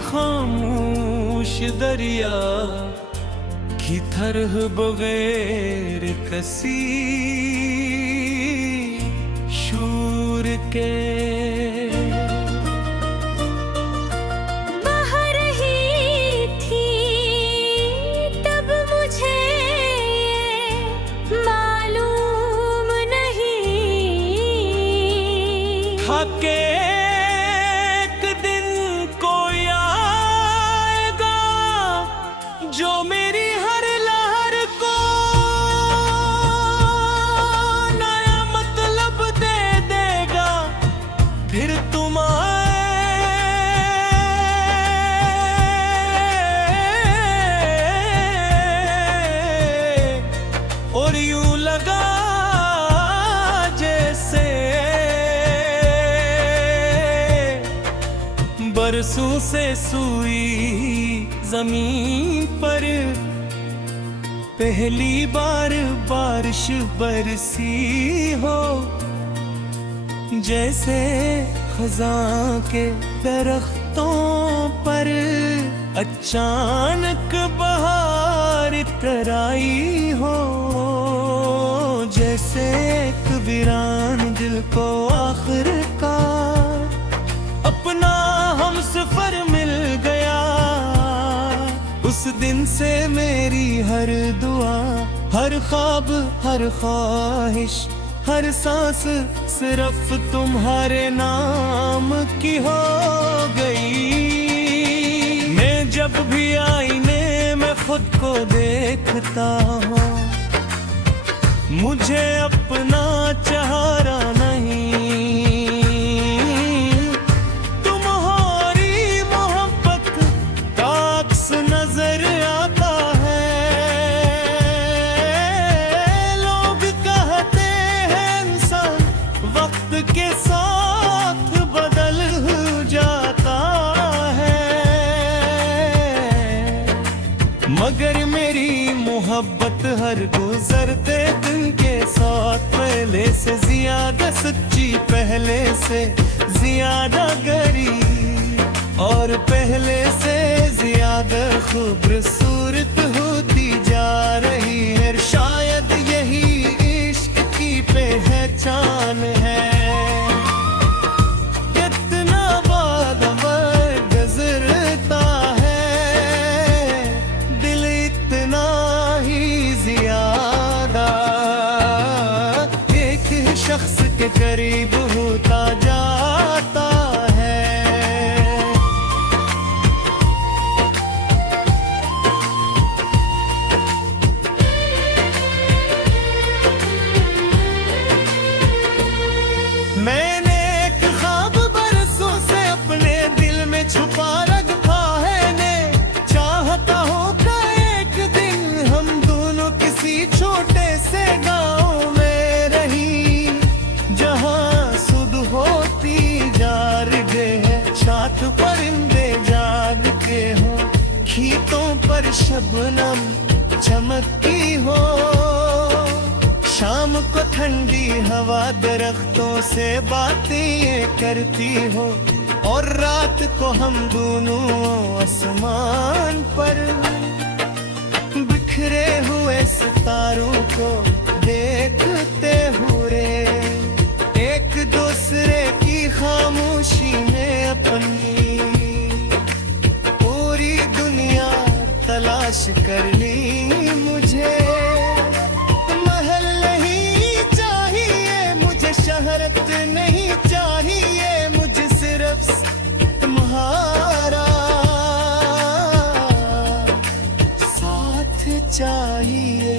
खामोश दरिया की तरह बगैर कसी शूर के बह रही थी तब मुझे मालूम नहीं था के एक दिन कोई आएगा जो मेरी हर लहर को नया मतलब दे देगा। फिर तुम आए और यूं लगा जैसे बरसों से सुई जमीन पर पहली बार बारिश बरसी हो। जैसे खज़ां के दरख्तों पर अचानक बहार इतराई हो। जैसे एक वीरान दिल को आखिरकार अपना हम सफर मिल गया। उस दिन से मेरी हर दुआ, हर ख्वाब, हर ख्वाहिश, हर सांस सिर्फ तुम्हारे नाम की हो गई। मैं जब भी आईने में खुद को देखता हूँ, मुझे अपना चेहरा नहीं तुम्हारी मोहब्बत का अक्स नजर आता है। लोग कहते हैं इंसान वक्त के साथ बदल जाता है, मगर मेरी मोहब्बत हर गुजरते दिन के साथ पहले से ज्यादा सच्ची, पहले से ज्यादा गरीब और पहले से ज्यादा खूबसूरत होती जा रही है। शायद यही इश्क की पहचान है। कितना बाद वक्त गुजरता है, दिल इतना ही ज्यादा एक शख्स के करीब होता जाता है। मैंने एक ख्वाब बरसों से अपने दिल में छुपा रखा है ने। चाहता होगा एक दिन हम दोनों किसी छोटे से गांव में रही, जहां सुध होती जा रहे हैं, छात परिंदे जाग के हो, खीतों पर शबनम चमकती हो। शाम को ठंडी हवा दरख्तों से बातें करती हो, और रात को हम दोनों आसमान पर बिखरे हुए सितारों को देखते हुए एक दूसरे की खामोशी में अपनी पूरी दुनिया तलाश कर ली। मुझे महल नहीं चाहिए, मुझे शहरत नहीं चाहिए, मुझे सिर्फ तुम्हारा साथ चाहिए।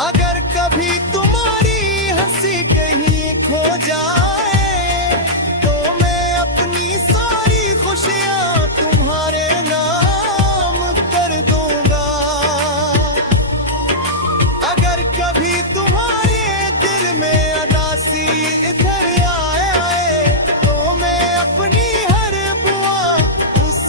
अगर कभी तुम्हारी हंसी कहीं खो जाए, तो मैं अपनी सारी खुशियां तुम्हारे नाम कर दूंगा। अगर कभी तुम्हारे दिल में अदासी इधर आए, तो मैं अपनी हर बुआ उस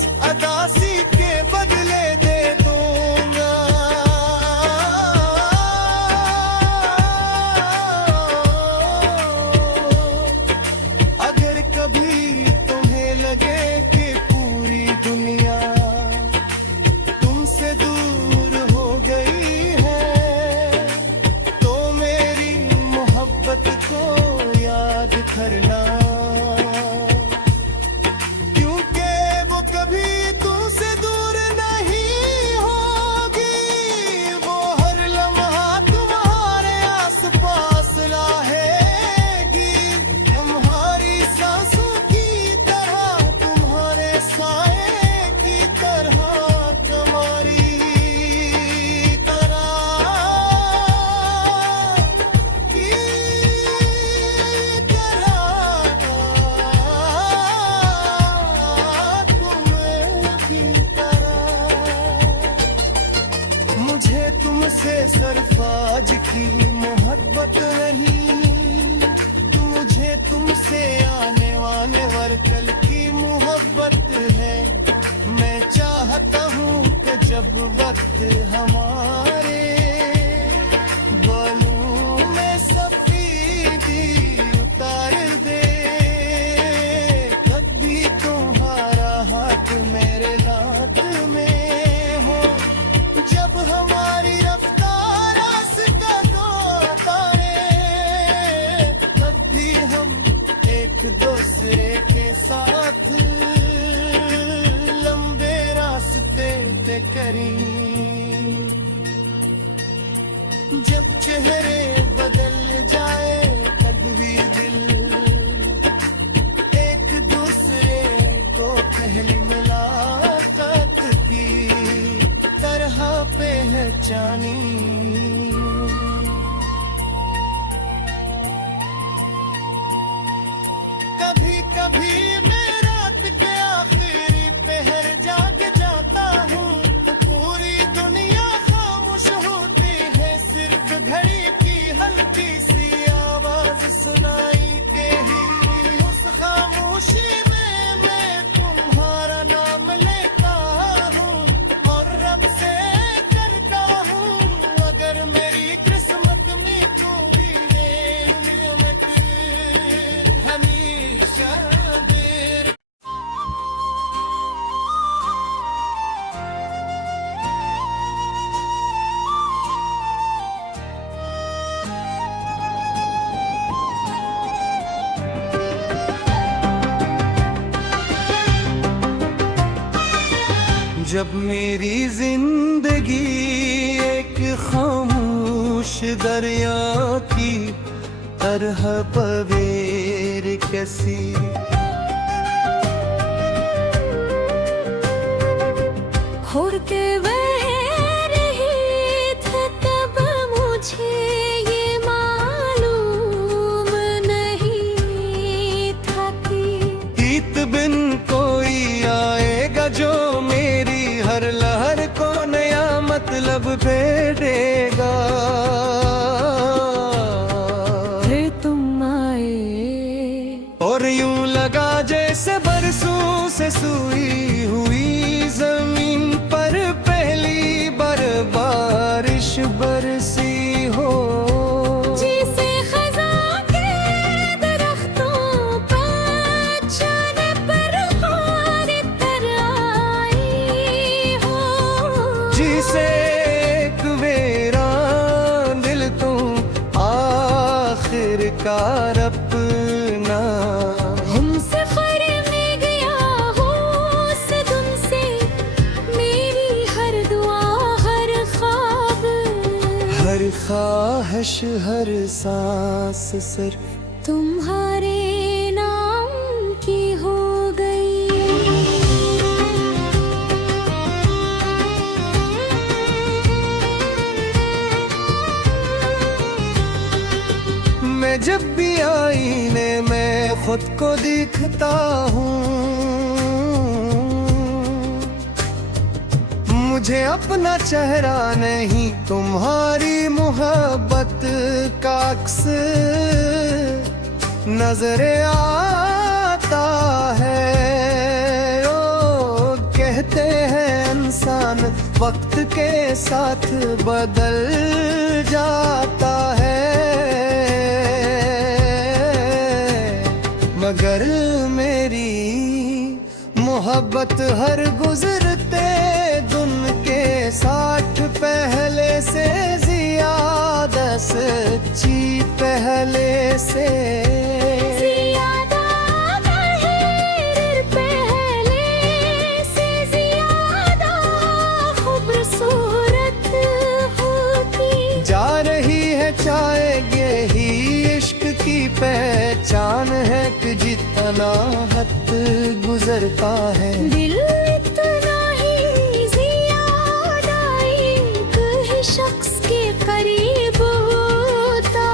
हर कल की मोहब्बत है। मैं चाहता हूँ कि जब वक्त हमारे बालों में सफेदी उतार दे, कभी तुम्हारा हाथ मेरे रात में हो। जब हमारी रफ्तार रास्ता दो तारे, कभी हम एक दूसरे के साथ लंबे रास्ते तय करें। जब चेहरे बदल जाए तकदीर दिल एक दूसरे को पहली मुलाकात की तरह पहचानी। कभी कभी मैं रात के आखिरी पहर जाग जाता हूँ तो पूरी दुनिया खामोश होती है, सिर्फ घड़ी की हल्की सी आवाज सुनाई के ही। उस खामोशी में मैं तुम्हारा नाम लेता हूँ और रब से करता हूँ, अगर मेरी किस्मत में कोई नेमत हमेशा दे। जब मेरी जिंदगी एक खामोश दरिया की तरह पवेर कैसी, होड़ के बह रही थी तब मुझे ये मालूम नहीं था कि ईद बिन कोई आएगा जो मेरी हर लहर को नया मतलब भेदेगा। फिर तुम आए और यूं लगा जैसे बरसों से सूई हुई जमीन पर पहली बार बारिश बरसी हो। जिसे खज़ां के दरख्तों पर जाने पर हार तर आई हो। जिसे एक वीरान दिल तुम आखिरकार अपना। हमसे खर में गया हो उस तुमसे मेरी हर दुआ हर ख्वाब, हर ख्वाहिश हर सांस सिर्फ तुम्हारे नाम की हो गई। मैं जब भी आईने में खुद को दिखता हूँ, मुझे अपना चेहरा नहीं तुम्हारी मोहब्बत का अक्स नजर आता है। ओ कहते हैं इंसान वक्त के साथ बदल जाता है, मगर मेरी मोहब्बत हर गुजरते दिन के साथ पहले से ज्यादा सच्ची पहले से ज़्यादा पहले से ज़्यादा खूबसूरत होती जा रही है चाहे यही इश्क की पहचान है कि जितना हद गुजरता है दिल इतना ही ज़्यादा एक ही शख्स के करीब होता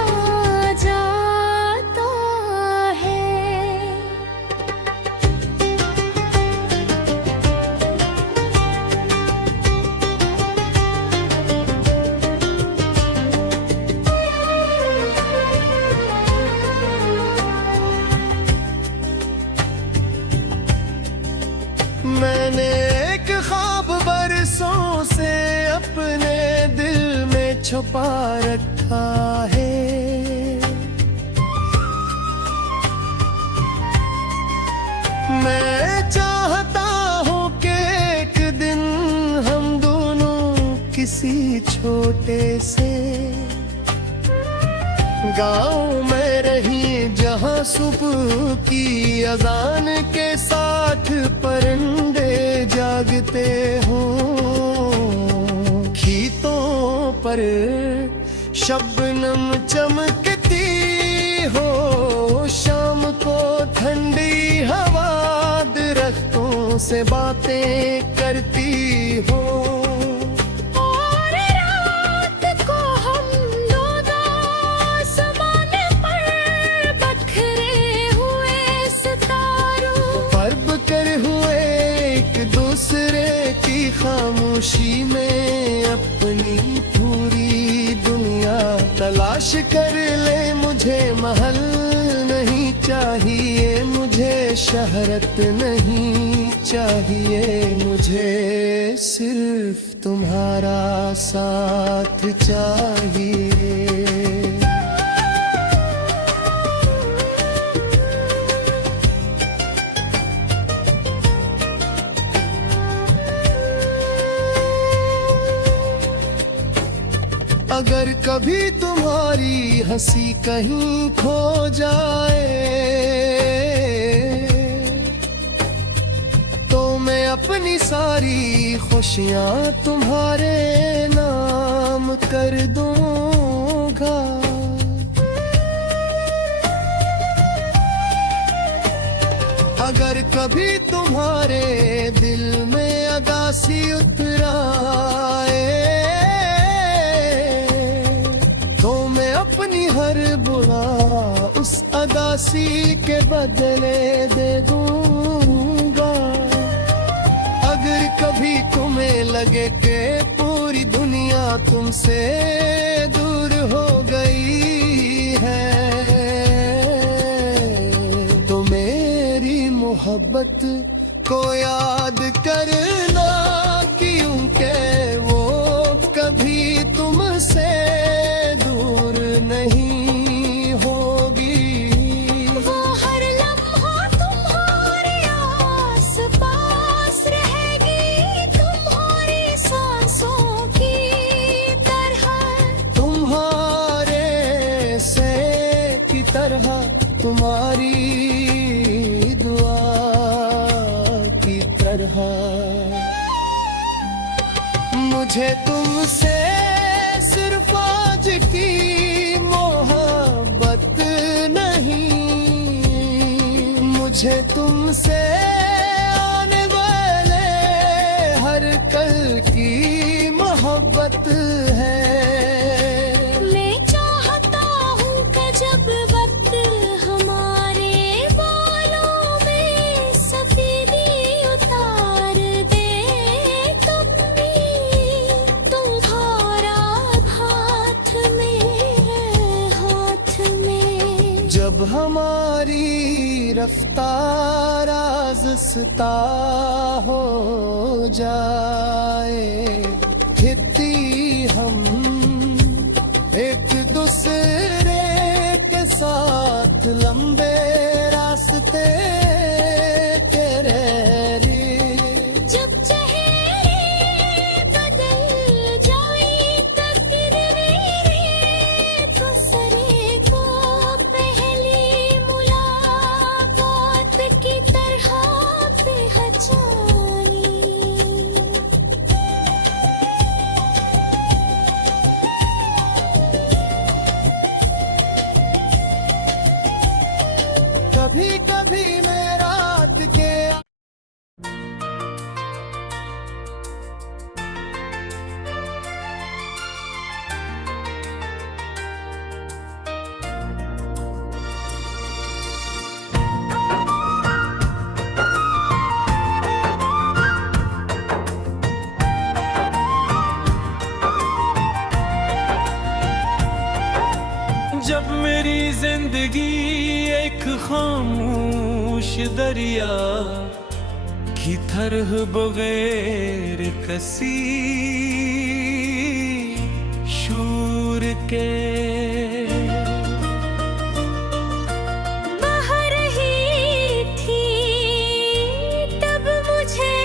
जाता है। मैंने एक ख्वाब बरसों से अपने दिल में छुपा रखा है। मैं चाहता हूँ कि एक दिन हम दोनों किसी छोटे से गाँव में रही, जहाँ सुबह की अजान के साथ परिंदे जागते हों। खीतों पर शबनम चमकती हो, शाम को ठंडी हवा दरख्तों से बातें करती हो। दूसरे की खामोशी में अपनी पूरी दुनिया तलाश कर ले। मुझे महल नहीं चाहिए, मुझे शहरत नहीं चाहिए, मुझे सिर्फ तुम्हारा साथ चाहिए। अगर कभी तुम्हारी हंसी कहीं खो जाए तो मैं अपनी सारी खुशियां तुम्हारे नाम कर दूंगा। अगर कभी तुम्हारे दिल में उदासी उतर आए अपनी हर बुरा उस अदासी के बदले दे दूंगा। अगर कभी तुम्हें लगे कि पूरी दुनिया तुमसे दूर हो गई है तो मेरी मोहब्बत को याद करना, क्योंकि वो कभी तुमसे नहीं होगी। वो हर लम्हा तुम्हारे आस पास रहेगी, तुम्हारी सांसों की तरह, तुम्हारे से की तरह, तुम्हारी दुआ की तरह। मुझे तुमसे सिर्फ आज की मोहब्बत नहीं, मुझे तुमसे आने वाले हर कल की मोहब्बत है। मैं चाहता हूँ कि जब वक्त हमारे बालों में सफेदी उतार दे, तुम भी तुम्हारा हाथ में जब हमारी रफ्तार आहिस्ता हो जाए, खेती हम एक दूसरे के साथ लंबे रास्ते तेरे जब चेहरे बदल जाए तकदीरें, तो सरे को पहली मुलाकात की तरह पहचानी। कभी कभी मैं रात के जब मेरी जिंदगी एक खामोश दरिया ही तरह बगैर कसी शूर के बह रही थी तब मुझे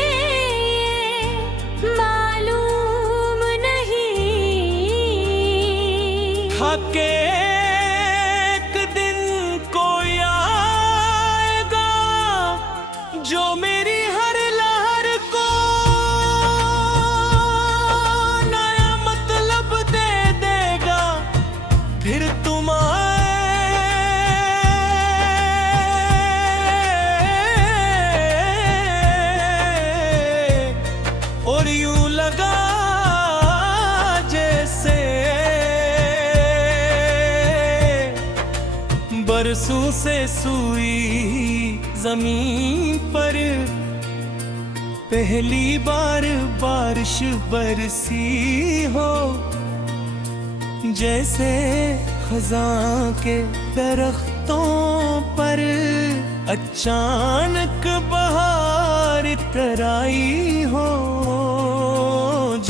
मालूम नहीं था के एक दिन कोई आएगा जो मेरी हर लहर को नया मतलब दे देगा। फिर तुम आए और यूं लगा जैसे बरसों से सुई जमीन पर पहली बार बारिश बरसी हो। जैसे खज़ां के दरख्तों पर अचानक बहार इतराई हो।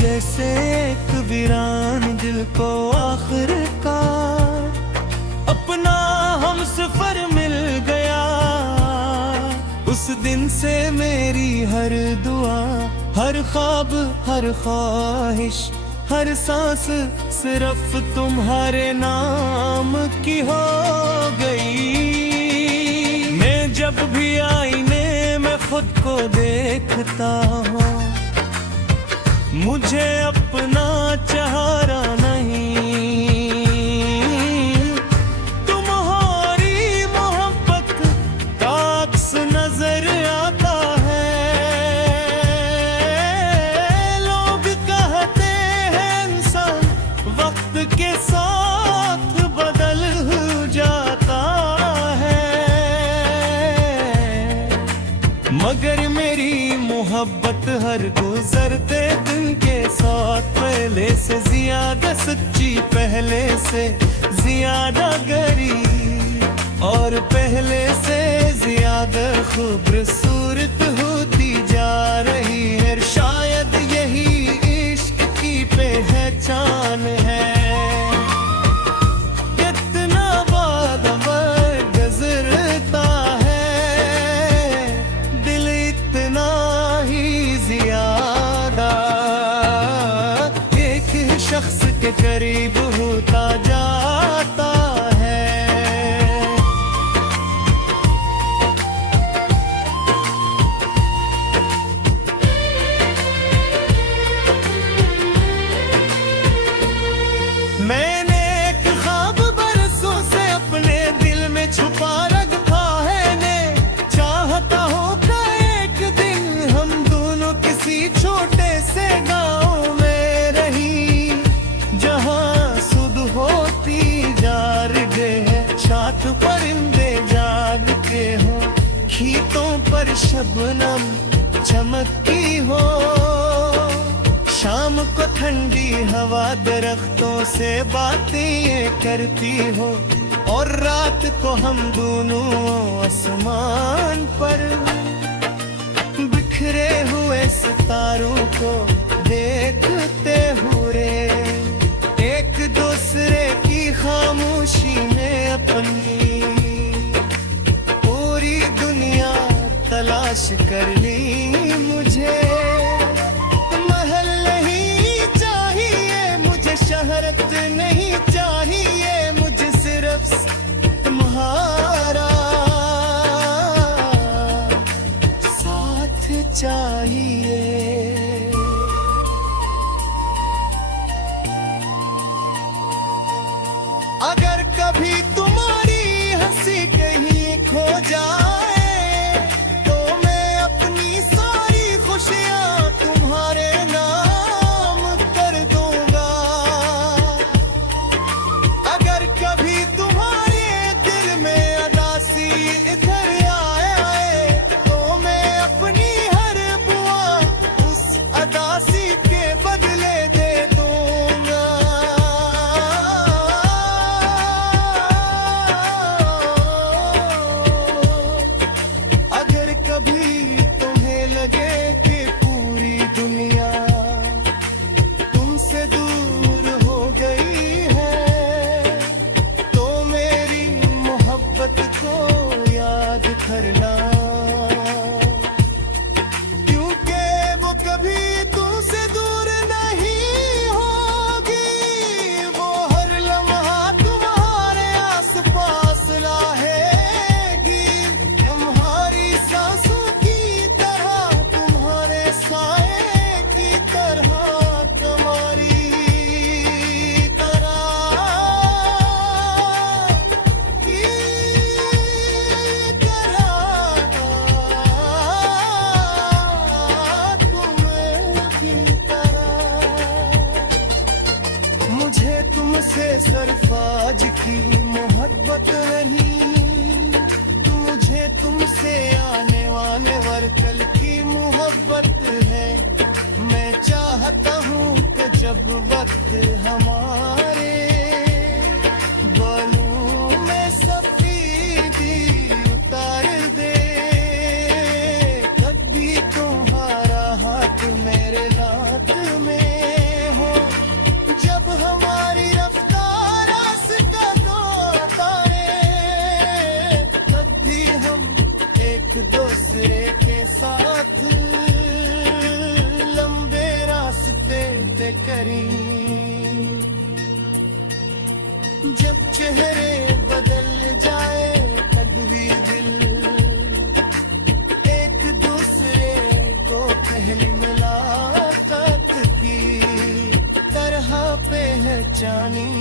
जैसे एक वीरान दिल को आखिरकार अपना हम सफर मिल गया। उस दिन से मेरी हर दुआ, हर ख्वाब, हर ख्वाहिश, हर सांस सिर्फ तुम्हारे नाम की हो गई। मैं जब भी आईने में खुद को देखता हूँ, मुझे अपना चेहरा नहीं, तुम्हारी मोहब्बत का अक्स नजर आता है। लोग कहते हैं इंसान वक्त के साथ बदल जाता है, मगर मेरी मोहब्बत हर गुजरते दिन के साथ पहले से ज्यादा सच्ची, पहले से ज्यादा गहरी और पहले से ज्यादा खूबसूरत होती जा रही है। शायद यही इश्क की पहचान है। कितना बाद गुजरता है दिल इतना ही ज्यादा एक शख्स के करीब होता जाता है। मैंने एक ख्वाब बरसों से अपने दिल में छुपा रखा है ने। चाहता होगा एक दिन हम दोनों किसी छोटे से गांव में रही, जहां सुध होती जा रही है, छात परिंदे जागते हो, खीतों पर शबनम चमकती हो। शाम को ठंडी हवा दरख्तों से बातें करती हो, और रात को हम दोनों आसमान पर बिखरे हुए सितारों को देखते हुए एक दूसरे की खामोशी में अपनी पूरी दुनिया तलाश कर ली। मुझे महल नहीं चाहिए, मुझे शहरत नहीं चाहिए, मुझे सिर्फ तुम्हारा साथ चाहिए। अगर कभी तुम्हारी हंसी कहीं खो जाए तो मैं अपनी सारी खुशियां तुम्हारे नाम कर दूंगा। अगर कभी तुम्हारे दिल में अदासी इधर आए तो मैं अपनी हर बुआ उस पर कल की मोहब्बत है। मैं चाहता हूँ कि जब वक्त हमारे बालों में सफेदी उतार दे, तब भी तुम्हारा हाथ मेरे रात में हो। जब हमारी रफ्तार रास्ता दो तारे, तब भी हम एक दूसरे के साथ लंबे रास्ते तय करें। जब चेहरे बदल जाए तब भी दिल एक दूसरे को पहली मुलाकात की तरह पहचानी।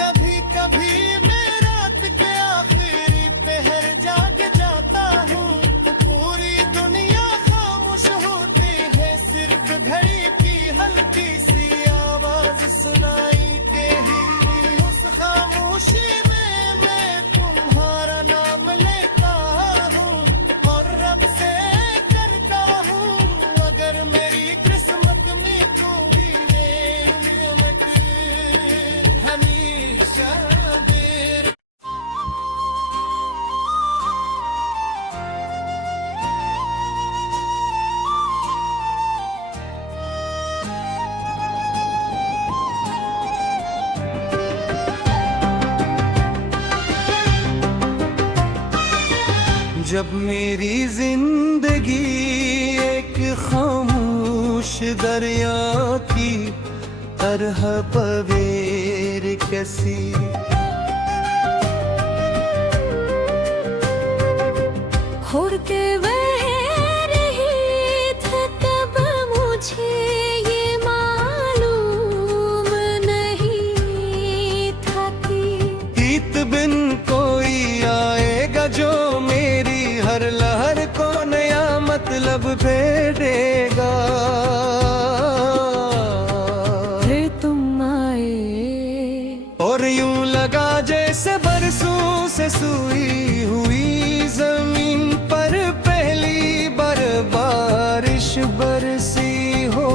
कभी कभी मैं रात के आखिरी पहर जाग जाता हूँ, तो पूरी दुनिया खामोश होती है, सिर्फ घड़ी की हल्की सी आवाज सुनाई के ही। उस खामोशी में मैं तुम्हारा नाम लेता हूँ और रब से करता हूँ, अगर मेरी किस्मत में कोई नेमत हमेशा देर। जब मेरी जिंदगी एक खामोश दरिया की तरह पवेर कैसी, उड़ के बह रही थी तब मुझे ये मालूम नहीं था कि ईद बिन कोई आएगा जो मेरी हर लहर को नया मतलब भेदेगा। फिर तुम आए और यूं लगा जैसे बरसों से सूई हुई जमीन पर पहली बार बारिश बरसी हो।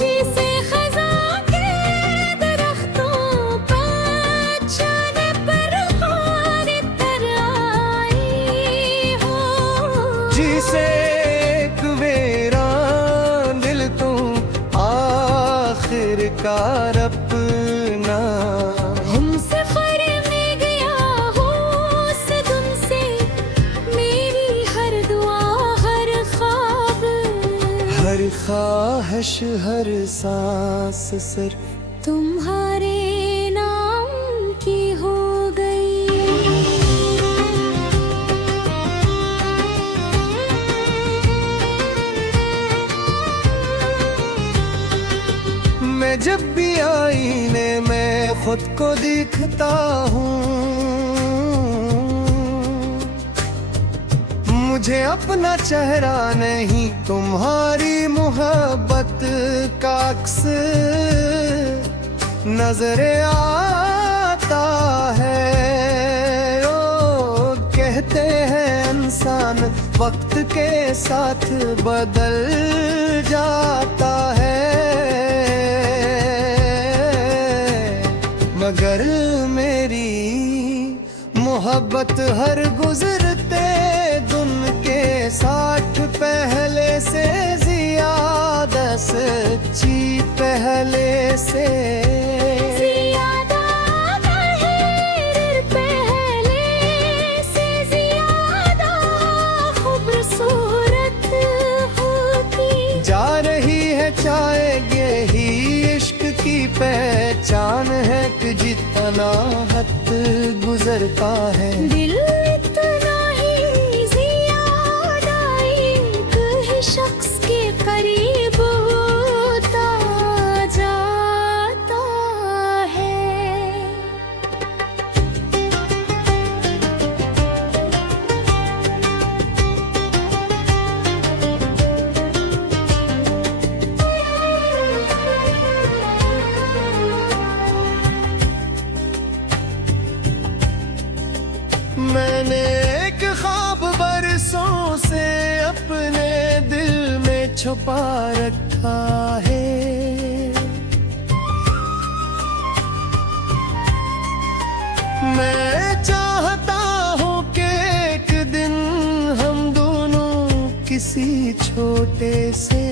जिसे खज़ां के दरख्तों पर जाने पर हार तर आई हो। जिसे एक वीरान दिल तुम आखिरकार अपना। हमसे फर में गया हो से तुमसे मेरी हर दुआ हर ख्वाब, हर ख्वाहिश हर सांस सिर्फ तुम्हारे नाम की हो गई। मैं जब भी आईने में खुद को दिखता हूँ, मुझे अपना चेहरा नहीं तुम्हारी मोहब्बत का अक्स नजर आता है। ओ कहते हैं इंसान वक्त के साथ बदल जाता है, मगर मेरी मोहब्बत हर गुजरते दिन के साथ पहले से ज्यादा सच्ची पहले से। ज़ियादा ताहिर पहले से ज़ियादा खूबसूरत होती जा रही है चाहे यही इश्क की पहचान है कि जितना हद गुजरता है दिल इतना ही ज़्यादा एक ही शख्स के करीब होता जाता है। मैंने एक ख्वाब बरसों से अपने दिल में छुपा रखा है। मैं चाहता हूँ कि एक दिन हम दोनों किसी छोटे से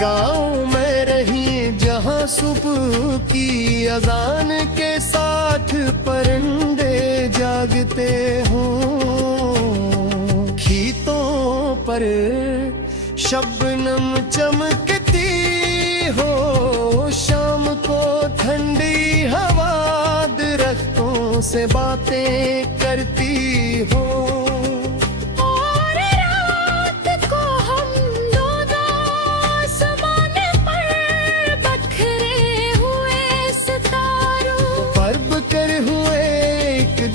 गाँव में रही, जहाँ सुबह की अजान के साथ परिंदे जागते हों, खीतों पर शबनम चमकती हो, शाम को ठंडी हवा दरख्तों से बातें करती हो।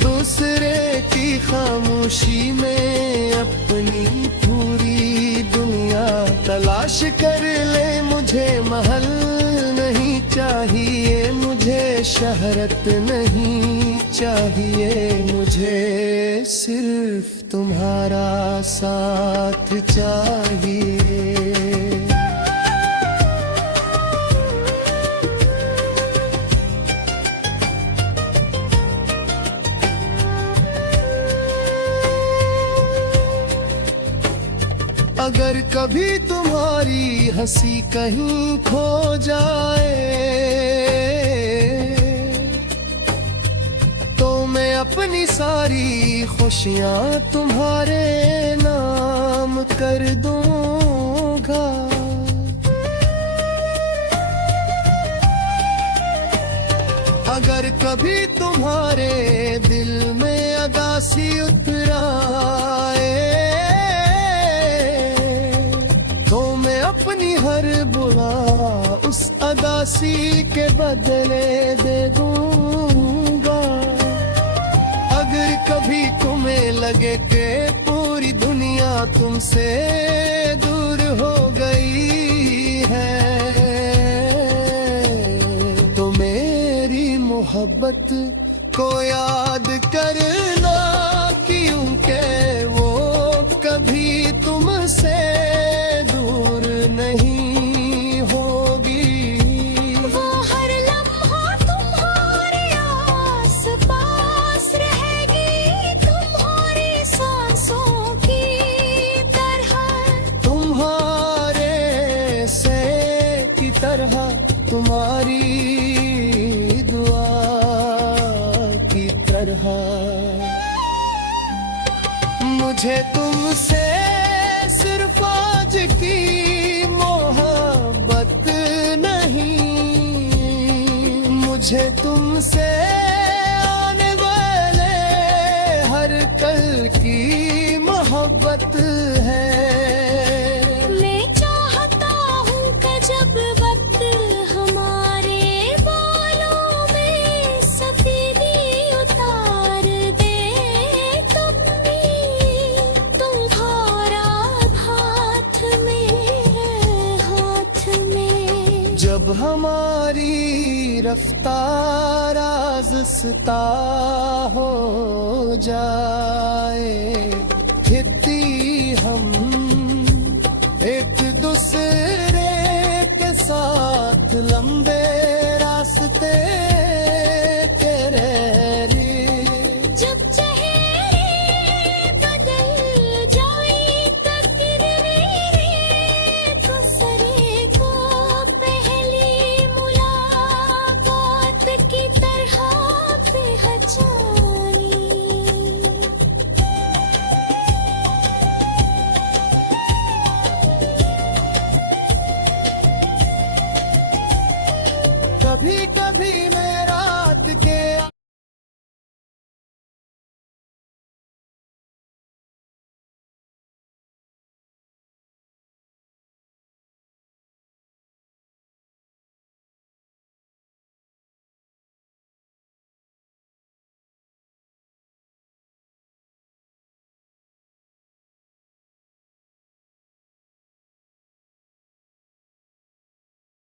दूसरे की खामोशी में अपनी पूरी दुनिया तलाश कर ले। मुझे महल नहीं चाहिए, मुझे शहरत नहीं चाहिए, मुझे सिर्फ तुम्हारा साथ चाहिए। अगर कभी तुम्हारी हंसी कहीं खो जाए तो मैं अपनी सारी खुशियां तुम्हारे नाम कर दूंगा। अगर कभी तुम्हारे दिल में उदासी उतर आए अपनी हर बुला उस अदासी के बदले दे दूंगा। अगर कभी तुम्हें लगे कि पूरी दुनिया तुमसे दूर हो गई है तो मेरी मोहब्बत को याद करना, क्योंकि वो कभी तुमसे नहीं होगी। वो हर लम्हा तुम्हारे आस पास रहेगी, तुम्हारी सांसों की तरह, तुम्हारे से की तरह, तुम्हारी दुआ की तरह। मुझे तुमसे सिर्फ आज की मोहब्बत नहीं, मुझे तुमसे आने वाले हर कल की मोहब्बत है। मैं चाहता हूँ कि जब वक्त हमारे बालों में सफेदी उतार दे, तब भी तुम्हारा हाथ में जब हमारी रफ्तार आहिस्ता हो जाए, खेती हम एक दूसरे के साथ लंबे